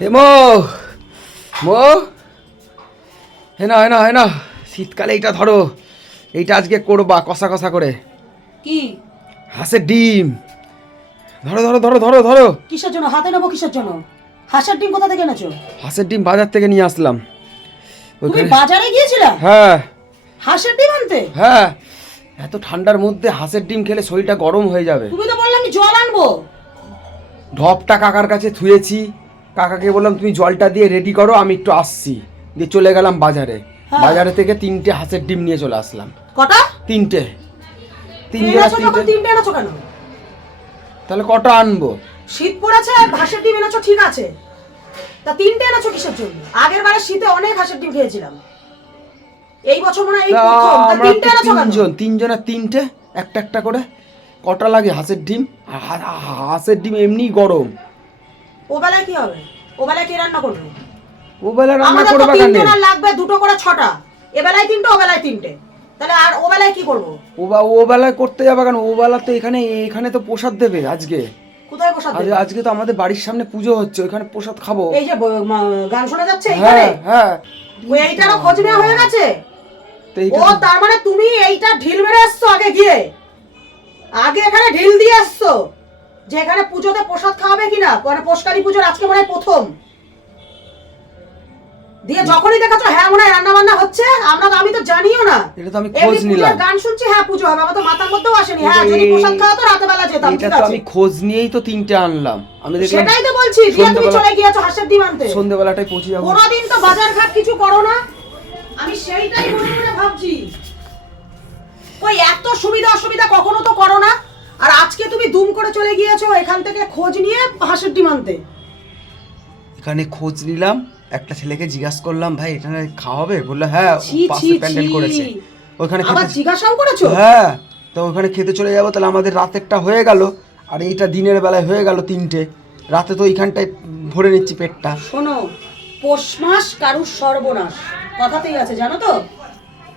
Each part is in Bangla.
মো মো হেনা শীতকালে এইটা ধরো, এইটা আজকে করবা কষা কষা করে। কি? হাঁসের ডিম। ধরো ধরো ধরো ধরো ধরো। কিসের জন্য হাতে নেবো? কিসের জন্য? হাঁসের ডিম কোথা থেকে এনেছো? হাঁসের ডিম বাজার থেকে নিয়ে আসলাম। তুমি বাজারে গিয়েছিলা? হ্যাঁ। হাঁসের ডিম আনতে? হ্যাঁ, এত ঠান্ডার মধ্যে হাঁসের ডিম খেলে শরীরটা গরম হয়ে যাবে। তুমি তো বললে আমি জল আনবো। ঢপটা কাকার কাছে থুয়েছি, কাকাকে বললাম তুমি জলটা দিয়ে রেডি করো, আমি একটু আসছি। দিয়ে চলে গেলাম বাজারে। বাজারে থেকে 3টে হাঁসের ডিম নিয়ে চলে আসলাম। কটা? 3টে। 3টে এনেছো কেন? তাহলে কটা আনবো? শীত পড়েছে, হাঁসের ডিম এনেছো ঠিক আছে, তা 3টে এনেছো কিসের জন্য? আগের বারে শীতে অনেক হাঁসের ডিম খেয়েছিলাম, এই বছর মনে হয় এই প্রথম। তা 3টে এনেছো কেন? তিনজনের 3টে, একটা একটা করে। কটা লাগে হাঁসের ডিম? হাঁসের ডিম এমনি গরম। ও বেলায় কি হবে? ও বেলায় কি রান্না করবে? ও বেলা রান্না করবে কেন? 3 লাগবে, 2 করে 6টা। এ বেলায় 3টে, ও বেলায় 3টে, তাহলে আর ও বেলায় কি করব? ও বেলায় করতে যাবে কেন? ও বেলা তো এখানে তো প্রসাদ দেবে আজকে। কোথায় প্রসাদ দেবে? আজকে তো আমাদের বাড়ির সামনে পুজো হচ্ছে, ওখানে প্রসাদ খাবো। এই যে গান শোনা যাচ্ছে এখানে। হ্যাঁ হ্যাঁ। ওই এইটারও খোঁজ নেওয়া হয়ে গেছে? ও তার মানে তুমি এইটা ঢিল মেরে আসছো আগে গিয়ে, আগে এখানে ঢিল দিয়ে আসছো যে এখানে পুজোতে প্রসাদ খাওয়াবে কিনা, মানে পোষকালী পুজোর আজকে মনে হয় প্রথম। দিয়ে যখনই দেখাচ্ছ হ্যাঁ মনে হয় রান্না বান্না হচ্ছে, আমি তো জানিও না। এটা তো আমি খোঁজ নিলাম। গান শুনছি, হ্যাঁ পুজো হবে, আমার তো মাথার মধ্যেও আসেনি। হ্যাঁ যদি প্রসাদ খাওয়া তো রাতে বেলা যেতাম, ঠিক আছে। আমি খোঁজ নিয়েই তো 3টে আনলাম। আমি দেখলাম, সেটাই তো বলছি, দিয়ে তুমি চলে গিয়েছো হাঁসের ডিম আনতে। সন্ধ্যাবেলাটাই পৌঁছে যাবো। কোনোদিন তো বাজার ঘাট কিছু করো না, আমি সেইটাই মনে মনে ভাবছি। ওই এত সুবিধা অসুবিধা কখনো তো করো না, আর আজকে তুমি দুম করে চলে গিয়েছো এখান থেকে খোঁজ নিয়ে হাঁসের ডিম আনতে। এখানে খোঁজ নিলাম, একটা ছেলেকে জিজ্ঞাসা করলাম ভাই এখানে খাওয়াবে? বললো হ্যাঁ, পাশে প্যান্ডেল করেছে, ওখানে আবার জিজ্ঞাসাও করেছো? হ্যাঁ, তো ওখানে খেতে চলে যাবো। তাহলে আমাদের রাতেরটা হয়ে গেল, আর এইটা দিনের বেলায় হয়ে গেল 3টে। রাতে তো এইখানটায় ভরে নিচ্ছি পেটটা। শোনো, পৌষ মাস কারুর সর্বনাশ কথাতেই আছে, জানো তো।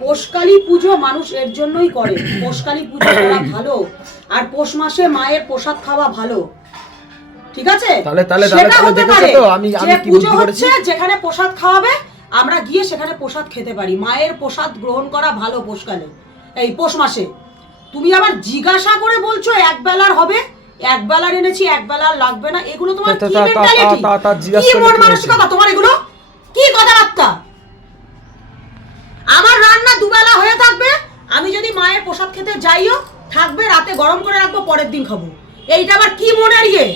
পোষকালী পুজো মানুষ এর জন্যই করে, পোষকালী পুজো করা ভালো, আর পৌষ মাসে মায়ের প্রসাদ খাওয়া ভালো, ঠিক আছে। সেটা হতে পারে যে পুজো হচ্ছে যেখানে প্রসাদ খাওয়াবে, আমরা গিয়ে সেখানে প্রসাদ খেতে পারি। মায়ের প্রসাদ গ্রহণ করা ভালো পোষকালে, এই পৌষ মাসে। তুমি আবার জিজ্ঞাসা করে বলছো এক বেলার হবে, এক বেলার এনেছি, এক বেলার লাগবে না। এগুলো তোমার কি মেন্টালিটি, কি মন মানসিকতা তোমার? এগুলো কি কথাবার্তা? আমার রান্না দুবেলা হয়ে থাকবে, আমি যদি মায়ের প্রসাদ খেতে যাইও থাকবে, রাতে গরম করে রাখবো, পরের দিন খাবো। এইটা আবার কি মনের ইয়ে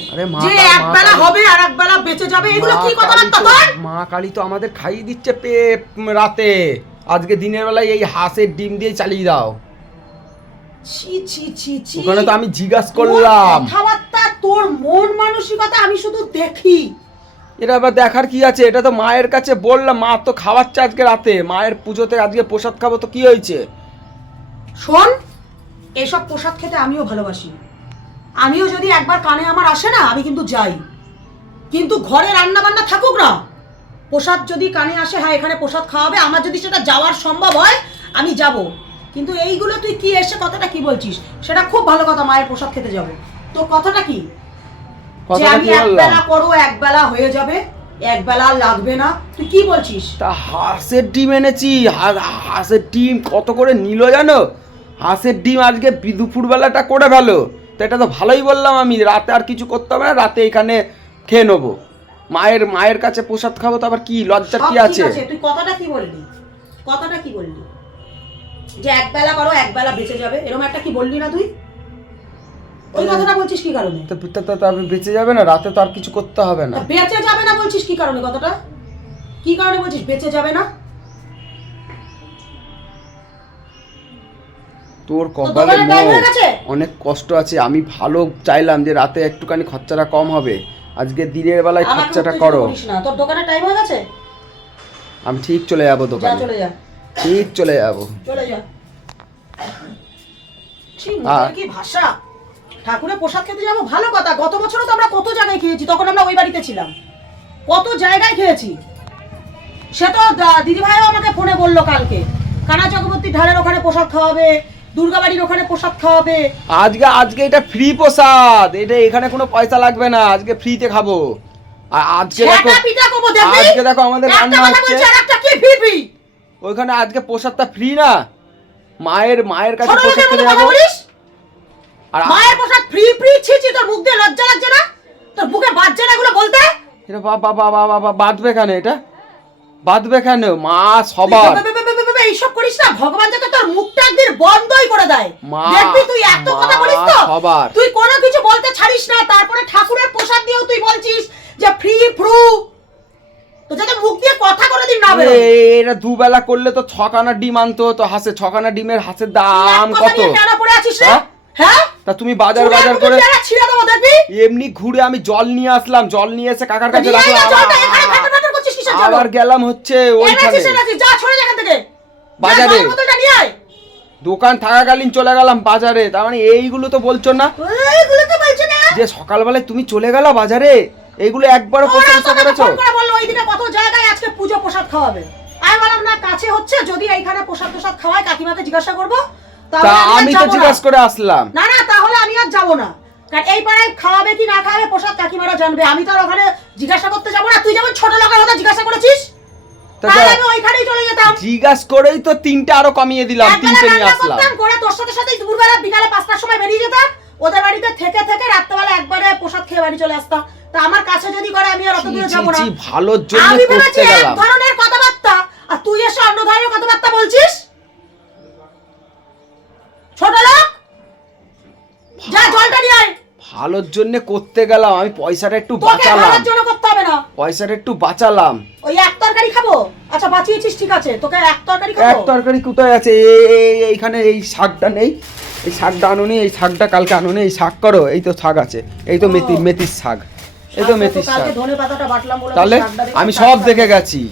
যে এক বেলা হবে আর এক বেলা বেঁচে যাবে? এগুলো কি কথাবার্তা তোর? মা কালী তো আমাদের খাইয়ে দিচ্ছে রাতে, আজকে দিনের বেলায় এই হাঁসের ডিম দিয়ে চালিয়ে দাও। ছি ছি ছি ছি, ওখানে তো আমি জিজ্ঞাসা করলাম। কথাবার্তা, তোর মন মানসিকতা আমি শুধু দেখি। এটা আবার দেখার কি আছে? এটা তো মায়ের কাছে বললাম, মা তো খাওয়াচ্ছে আজকে রাতে, মায়ের পুজোতে আজকে প্রসাদ খাবো, তো কি হয়েছে? শোন, এসব প্রসাদ খেতে আমিও ভালোবাসি, আমিও যদি একবার কানে আমার আসে না আমি কিন্তু যাই, কিন্তু ঘরে রান্না বান্না থাকুক না, প্রসাদ যদি কানে আসে হ্যাঁ এখানে প্রসাদ খাওয়াবে, আমার যদি সেটা যাওয়ার সম্ভব হয় আমি যাব। কিন্তু এইগুলো তুই কি এসে কথাটা কি বলছিস? সেটা খুব ভালো কথা, মায়ের প্রসাদ খেতে যাব, তো কথাটা কি? যে আমি এক বেলা করো এক বেলা হয়ে যাবে, এক বেলা লাগবে না, তুই কি বলছিস? তা হাঁসের ডিম এনেছি, হাঁসের ডিম কত করে নিল জানো? হাঁসের ডিম আজকে দুপুরবেলাটা করে ভালো, তো এটা তো ভালোই বললাম আমি। রাতে আর কিছু করতে হবে না, রাতে এখানে খেয়ে নেবো, মায়ের কাছে প্রসাদ খাবো, তো আবার কি লজ্জা কি আছে? তুই কথাটা কি বললি? কথাটা কি বললি? যে এক বেলা করো এক বেলা বেঁচে যাবে, এরকম একটা কি বললি না তুই? ওই কথাটা বলছিস কি কারণে? তো বেঁচে যাবে না, রাতে তো আর কিছু করতে হবে না। বেঁচে যাবে না বলছিস কি কারণে? কথাটা কি কারণে বলছিস বেঁচে যাবে না? তোর কপালে অনেক কষ্ট আছে, আমি ভালো চাইলাম যে রাতে একটুখানি খরচাটা কম হবে, আজকে দিনের বেলায় খরচাটা করো। তোর দোকানে টাইম হয়ে গেছে, আমি ঠিক চলে যাবো দোকানে, চলে যা, ঠিক চলে যাবো, চলে যা। কি ভাষা! ঠাকুরের প্রসাদ খেতে যাবো ভালো কথা, গত বছরও তো আমরা কত জায়গায় খেয়েছি, তখন আমরা ওই বাড়িতে ছিলাম, কত জায়গায় খেয়েছি। সে তো দিদিভাইও আমাকে ফোনে বললো কালকে, কানা চক্রবর্তী ধারের ওখানে প্রসাদ খাওয়াবে, দুর্গাবাড়ির ওখানে প্রসাদ খাওয়াবে। আজকে এটা ফ্রি প্রসাদ, এটা এখানে কোনো পয়সা লাগবে না, আজকে ফ্রিতে খাবো। আর আজকে দেখো আমাদের রান্না হচ্ছে ওইখানে আজকে প্রসাদটা ফ্রি না, মায়ের কাছে প্রসাদ খেতে যাবো। আর মায়ের প্রসাদ ফ্রি ছি তোর মুখ দিয়ে লজ্জা লাগছে না? তোর বুকে বাজছে না এগুলো বলতে? এটা বাবা বাঁধবে কেন? এটা বাঁধবে কেন? মা সবার এইসব করিস না, ভগবান যাতে তোর মুখটা একদিন বন্ধই করে দেয়। দেখবি তুই এত কথা বলিস তো, তুই কোনো কিছু বলতে ছাড়িস না, তারপরে ঠাকুরের প্রসাদ দিয়েও তুই বলছিস যে ফ্রি তো যাতে মুখ দিয়ে কথা কোনোদিন না বেরোয়। এটা দুবেলা করলে তো 6 খানা ডিম আনতো, তো হাঁসে 6 খানা ডিমের হাঁসের দাম কত? কেন পড়ে আছিস রে? হ্যাঁ, তা তুমি বাজার করে এমনি ঘুরে আমি জল নিয়ে আসলাম, জল নিয়ে এসে কাকার কাছে রাখলাম, আবার গেলাম হচ্ছে ওইখানে বাজারে, দোকান থাকাকালীন চলে গেলাম বাজারে। তার মানে এইগুলো তো বলছো না যে সকালবেলায় তুমি চলে গেলা বাজারে, এইগুলো একবারও প্রশংসা করেছো? বললো ওইদিকে কত জায়গায় আজকে পূজো প্রসাদ খাওয়াবে, আমি বললাম না কাছে হচ্ছে, যদি এইখানে প্রসাদ খাওয়ায় কাকিমাকে জিজ্ঞাসা করবো। তা আমি তো জিজ্ঞাসা করে আসলাম। না তাহলে আমি আর যাবো না, কারণ এই পাড়ায় খাওয়াবে কি না খাওয়াবে প্রসাদ কাকিমারা জানবে, আমি তো আর ওখানে জিজ্ঞাসা করতে যাবো না। তুই যেমন ছোট লোকের কথা জিজ্ঞাসা করেছিস, তাহলে আমি ওইখানেই চলে যেতাম। জিজ্ঞাসা করেই তো 3টা আরো কমিয়ে দিলাম, 3টে নিয়ে আসলাম। করে তোর সাথে দুপুরবেলা বিকালে 5টার সময় বেরিয়ে যেতাম, ওদের বাড়িতে থেকে রাত্রেবেলা একবারে প্রসাদ খেয়ে বাড়ি চলে আসতাম। তা আমার কাছে যদি করে আমি আর অত দূরে যাবো না। ভালোর জন্য করতে গেলাম, এক ধরনের কথাবার্তা, আর তুই এসে অন্য ধরনের কথাবার্তা বলছিস। ছোট লোক, যা জলটা নিয়ে আয়। ভালোর জন্য করতে গেলাম, আমি পয়সাটা একটু বাঁচালাম। ভালোর জন্য করতে হবে না, পয়সাটা একটু বাঁচালাম। ওই এক তরকারি খাবো, আচ্ছা বাঁচিয়েছিস ঠিক আছে, তোকে এক তরকারি খাবো। এক তরকারি কোথায় আছে? এইখানে এই শাকটা নেই, এই শাকটা আনুনি, এই শাকটা কালকে আনুনি, এই শাক করো, এই তো শাক আছে, এই তো মেথির শাক, এই তো মেথির শাক। তাহলে আমি সব দেখে গেছি,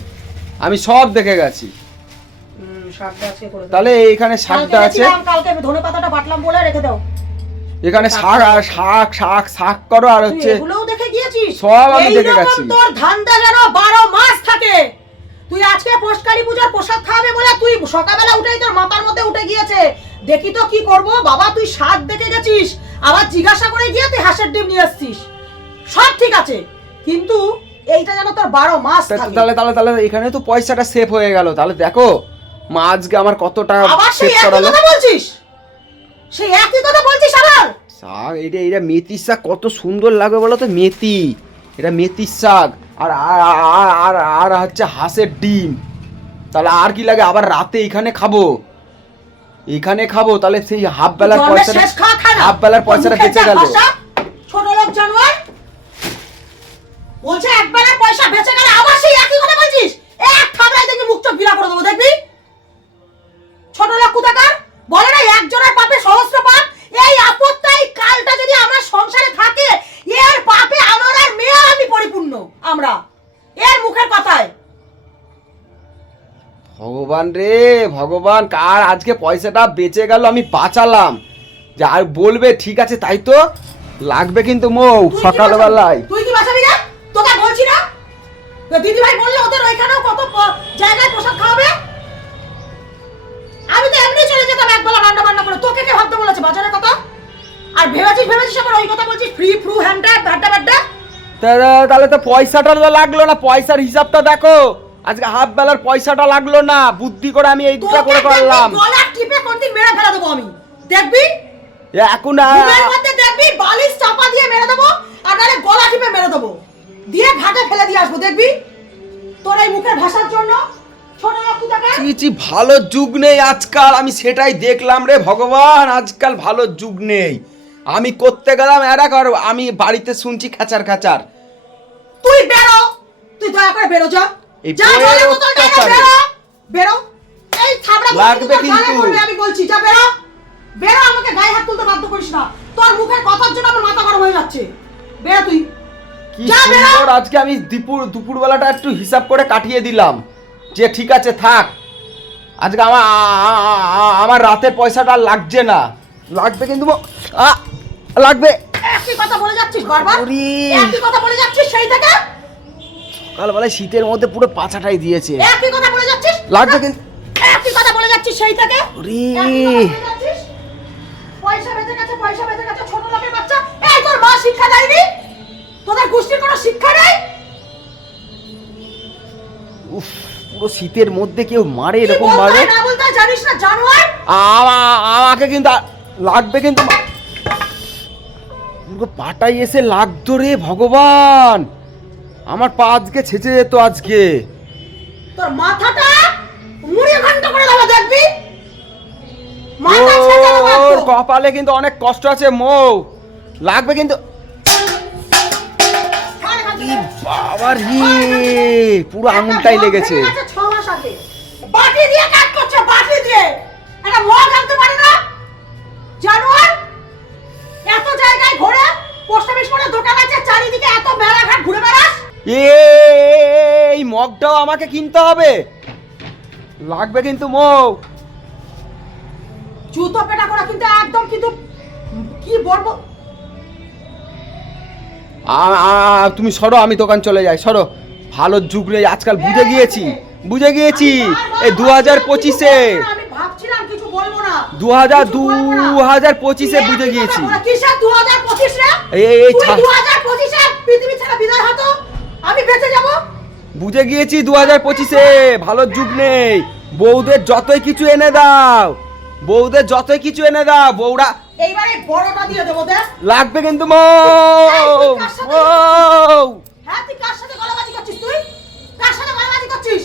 তাহলে এইখানে শাকটা আছে, কালকে ধনে পাতাটা বাটলাম বলে রেখে দাও। এখানে শাক করো, আর হচ্ছে এগুলোও দেখে গিয়েছিস? সব আমি দেখে গেছি। তোর ধান্দা যেন 12 মাস থাকে। তুই আজকে পোষকালী পূজার প্রসাদ খাবে বলে তুই সকালবেলা উঠেই তোর মাথার মধ্যে উঠে গিয়েছে, দেখি তো কি করব বাবা। তুই স্বাদ দেখে গেছিস, আবার জিজ্ঞাসা করে গিয়ে তুই হাঁসের ডিম নিয়ে আসছিস, সব ঠিক আছে, কিন্তু এইটা যেন তোর 12 মাস থাকে। তাহলে এখানে তো পয়সাটা সেভ হয়ে গেল। তাহলে দেখো মা আজকে আমার কত টাকা সেভ করালো। সেই একই কথা বলছিস আবার? শাক এটা মেথির শাক কত সুন্দর লাগবে বলো তো, এটা মেথির শাক, আর হচ্ছে হাঁসের ডিম। তাহলে আর কি লাগে? আবার রাতে এখানে খাবো, তাহলে সেই হাফ বেলার পয়সাটা বেঁচে গেল। ছোট লোক জানোয়ার বলছে এক বেলার পয়সা বেঁচে গেল, আবার সেই একই কথা বলছিস। এক থাবড়ায় দেখি মুখ চোখ বিরা করে দেবো, দেখবি। ছোট লোক কোথাকার, বলে না একজনের পাপে সহস্র পাপ। এই আপত্তাই কালটা যদি আমার সংসারে থাকে, এর পাপে আমার আর মেয়ে আমি পরিপূর্ণ, আমরা এর মুখের কথায়। ভগবান রে ভগবান, কার আজকে পয়সাটা বেঁচে গেল, আমি বাঁচালাম। যে আর বলবে ঠিক আছে, তাই তো লাগবে, কিন্তু মৌ সকালবেলায় তুই কি বাঁচাবি না? তোকে বলছি না, দিদি ভাই বললে ওদের ওইখানেও কত জায়গায় প্রসাদ খাওয়াবে। আমি তো এমনি চলে যেতাম একবেলা রান্না বান্না করে। তোকে কে ভাবতে বলেছে বাজারের কথা? আর ভেবেছিস আবার ওই কথা বলছিস, ফ্রু হ্যান্ডটা ভাড্ডা। তাহলে তো পয়সাটা লাগলো না, পয়সার হিসাবটা দেখো। আজকে হাফ বেলার পয়সাটা লাগলো না, বুদ্ধি করে আমি এই দুটো করে করলাম। গলা টিপে কোনদিন মেরে ফেলে দেবো আমি, দেখবি। এখন ঘুমের মধ্যে দেখবি বালিশ চাপা দিয়ে মেরে দেবো, আর নাহলে গলা টিপে মেরে দেবো, দিয়ে ঘাটে ফেলে দিয়ে আসবো, দেখবি। তোর এই মুখের ভাষার জন্য ছোট লোক কোথাকার। ভালো যুগ নেই আজকাল, আমি সেটাই দেখলাম রে ভগবান। আজকাল ভালো যুগ নেই। আমি করতে গেলাম আমি বাড়িতে শুনছি খাচার। তুই বেরো, তুই দয়া করে বেরো, যা বেরো। এই থাবড়া লাগবে কিন্তু, আমি বলছি যা বেরো, আমাকে গায়ে হাত তুলতে বাধ্য করিস না। তোর মুখের কথার জন্য আমার মাথা গরম হয়ে যাচ্ছে। বেরো তুই, যা বেরো। আজকে আমি দুপুরবেলাটা একটু হিসাব করে কাটিয়ে দিলাম যে ঠিক আছে থাক, আজকে আমার রাতের পয়সাটা লাগছে না। লাগবে কিন্তু লাগবে। একই কথা বলে যাচ্ছিস বারবার, একই কথা বলে যাচ্ছিস সেই থেকে। সকালবেলায় শীতের মধ্যে পুরো পাছাটাই দিয়েছে। একই কথা বলে যাচ্ছিস, লাগবে কিন্তু। একই কথা বলে যাচ্ছিস সেই থেকে। পয়সা বেঁচে গেছে ছোট লোকের বাচ্চা। এই তোর মা শিক্ষা দেয়নি? তোদের গোষ্ঠীর কোনো শিক্ষা নেই? পুরো শীতের মধ্যে কেউ মারে কি এরকম বলতে মারে? হয় না বলতে হয় জানিস না জানোয়ার? আমাকে কিন্তু লাগবে কিন্তু, পুরো পাটাই এসে লাগতো রে ভগবান, আমার পা আজকে ছেঁচে যেত আজকে। তোর মাথাটা মুড়ি ঘন্টা করে দেবো দেখবি, মাথা ছেঁচে দেবো ওর একদম। কপালে কিন্তু অনেক কষ্ট আছে মৌ, লাগবে কিন্তু। মার এখান ই থেকে। বাবা রে, পুরো আঙুলটাই একটা মগ লেগেছে। ভেঙে গেছে 6 মাস আগে। বাটি দিয়ে কাজ করছে, বাটি দিয়ে। একটা মগ আনতে পারে না? জানোয়ার! এত জায়গায় ঘোরে, পোস্ট অফিস মোড়ে দোকান আছে, চারিদিকে এত মেলাঘাট ঘুরে বেড়াস। এই মগটাও আমাকে কিনতে হবে, লাগবে কিন্তু মৌ। জুতো পেটা করা কিন্তু একদম কিন্তু কি বলবো, তুমি সরো, আমি দোকান চলে যাই, সরো। ভালো যুগ নেই আজকাল, বুঝে গিয়েছি। এই 2025-এ, আমি ভাবছিলাম কিছু বলবো না। 2025-এ বুঝে গিয়েছি। কিসের 2025 রে? এই তুই 2025-এ পৃথিবী ছেড়ে বিদায় হতো, আমি বেঁচে যাব। বুঝে গিয়েছি 2025-এ ভালো যুগ নেই। বউদের যতই কিছু এনে দাও, বউরা এইবারে বড়টা দিয়ে দেবো দেখ। লাগবে কিন্তু হ্যাঁ, তুই কার সাথে গলাবাজি করছিস? তুই কার সাথে গলাবাজি করছিস?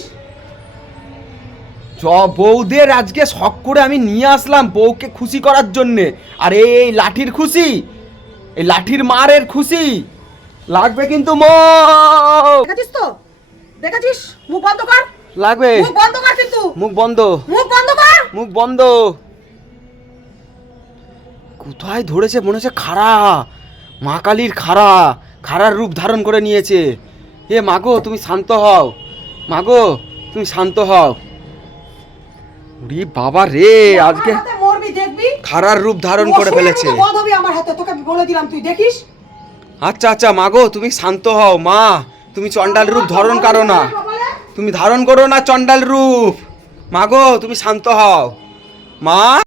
বউদের আজকে শখ করে আমি নিয়ে আসলাম বউকে খুশি করার জন্যে, আর এই লাঠির খুশি, এই লাঠির মারের খুশি, লাগবে কিন্তু দেখেছিস তো? দেখেছিস? মুখ বন্ধ কর। লাগবে। মুখ বন্ধ কর কিন্তু। মুখ বন্ধ, মুখ বন্ধ কর। মুখ বন্ধ। কোথায় ধরেছে মনে হচ্ছে খাড়া, মা কালীর খাড়ার রূপ ধারণ করে নিয়েছে। এ মাগো তুমি শান্ত হও, মাগো তুমি শান্ত হও। ওরে বাবা রে, আজকে আমার হাতে মরবি দেখবি। খাড়ার রূপ ধারণ করে ফেলেছে। তুই বধ হবি আমার হাতে, তোকে বলে দিলাম, তুই দেখিস। আচ্ছা মাগো তুমি শান্ত হও, মা তুমি চণ্ডাল রূপ ধারণ করো না, তুমি ধারণ করো না চণ্ডাল রূপ। মাগো তুমি শান্ত হও মা।